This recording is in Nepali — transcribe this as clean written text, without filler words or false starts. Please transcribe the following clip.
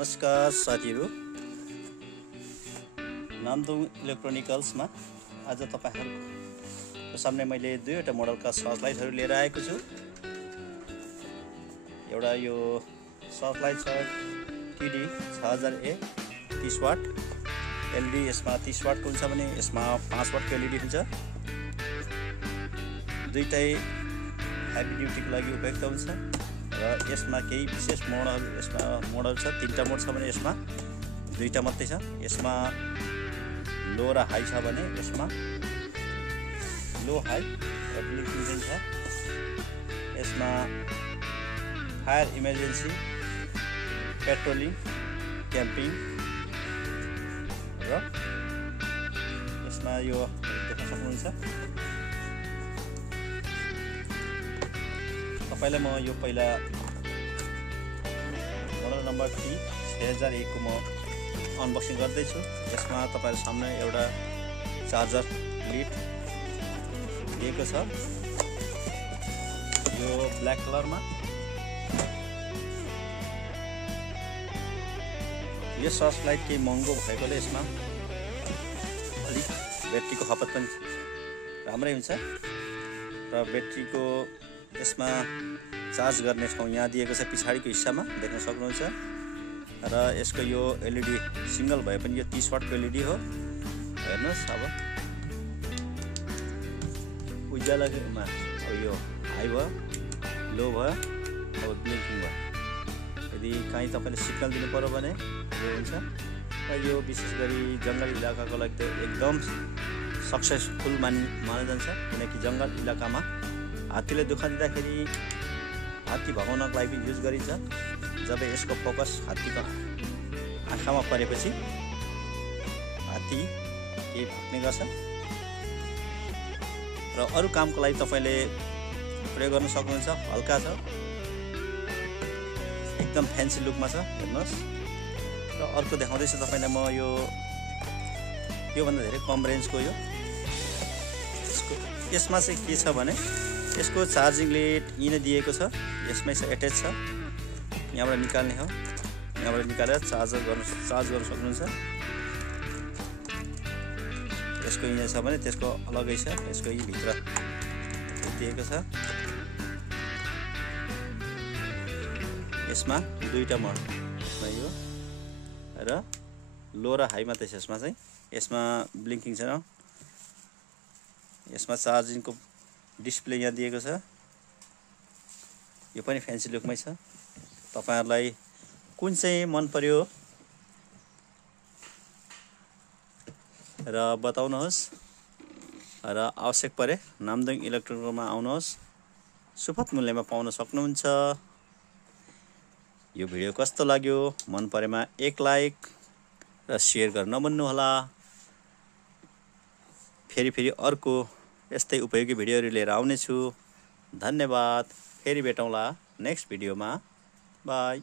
नमस्कार साथीहरु, नामदुङ इलेक्ट्रोनिकल्समा आज तपाईहरुको सामने मैले दुईवटा मोडलका सर्च लाइटहरु लिएर आएको छु। एउटा यो सर्च लाइट छ TD 6000A 30 वाट LED। यसमा 30 वाटको हुन्छ भने यसमा 5 वाटको LED हुन्छ। दुईटै हेभी ड्युटीको लागि उपयुक्त हुन्छ र यसमा केही विशेष मोडल छ। तीनटा मोड छ भने यसमा दुईटा मात्रै छ। यसमा लो र हाई छ भने यसमा लो हाई ब्लिङ्किङ छ। यसमा फायर इमर्जेन्सी, पेट्रोलिङ, क्याम्पिङ र यसमा यो देख्न सक्नुहुन्छ। तपाईलाई म यो पहिला मोडल नम्बर T6001 को म अनबक्सिङ गर्दै छु। यसमा तपाईहरु सामने एउटा चार्जर लिड दिएको छ। यो ब्ल्याक कलरमा। यो सर्च लाइट केही महँगो भएकोले यसमा अलिक ब्याट्रीको खपत पनि राम्रै हुन्छ र ब्याट्रीको यसमा चार्ज गर्ने ठाउँ यहाँ दिएको छ, पछाडीको हिस्सामा देख्न सक्नुहुन्छ। र यसको यो LED सिंगल भए पनि यो 30 वाटको LED हो। हेर्नुस्, अब उज्यालोमा यो हाई भयो, लो भयो, अब ब्लिङ्किङ भयो। यदि कहीँ तपाईले सिग्नल दिनु पर्यो भने यो हुन्छ। र यो विशेष गरी जङ्गली इलाकाको लागि त एकदम सक्सेसफुल माना जान्छ, किनकि जङ्गल इलाकामा हात्तीले दुःख दिँदाखेरि हात्ती भगाउनको लागि युज गरिन्छ। जब यसको फोकस हात्तीको आँखामा परेपछि हात्ती केही भाग्ने गर्छ र अरू कामको लागि तपाईले प्रयोग गर्न सक्नुहुन्छ। हल्का छ, एकदम फ्यान्सी लुकमा छ। हेर्नुहोस्, र अर्को देखाउँदैछु तपाईलाई म यो भन्दा धेरै कम रेन्जको यसमा चाहिँ के छ भने यसको चार्जिङ लेड यिनै दिएको छ। यसमै छ, एट्याच छ। यहाँबाट निकाल्ने हो, यहाँबाट निकालेर चार्ज गर्न सक्नुहुन्छ। यसको यहाँ छ भने त्यसको अलगै छ। यसको यही भित्र दिएको छ। यसमा दुईटा मोड, यसमा यो र लो र हाई मात्रै छ। यसमा चाहिँ यसमा ब्लिङ्किङ छैन। यसमा चार्जिङको डिस्प्ले यहाँ दिएको छ। यो पनि फ्यान्सी लुकमै छ। तपाईहरुलाई कुन चाहिँ मन पर्यो र बताउनुहोस् र आवश्यक परे नामदुङ इलेक्ट्रोनिकलमा आउनुहोस्। सुपथ मूल्यमा पाउन सक्नुहुन्छ। यो भिडियो कस्तो लाग्यो? मन परेमा एक लाइक र शेयर गर्न नभन्नु होला। फेरि अर्को यस्तै उपयोगी भिडियोहरु लिएर आउने छु। धन्यवाद। फेरि भेटौँला नेक्स्ट भिडियोमा। बाई।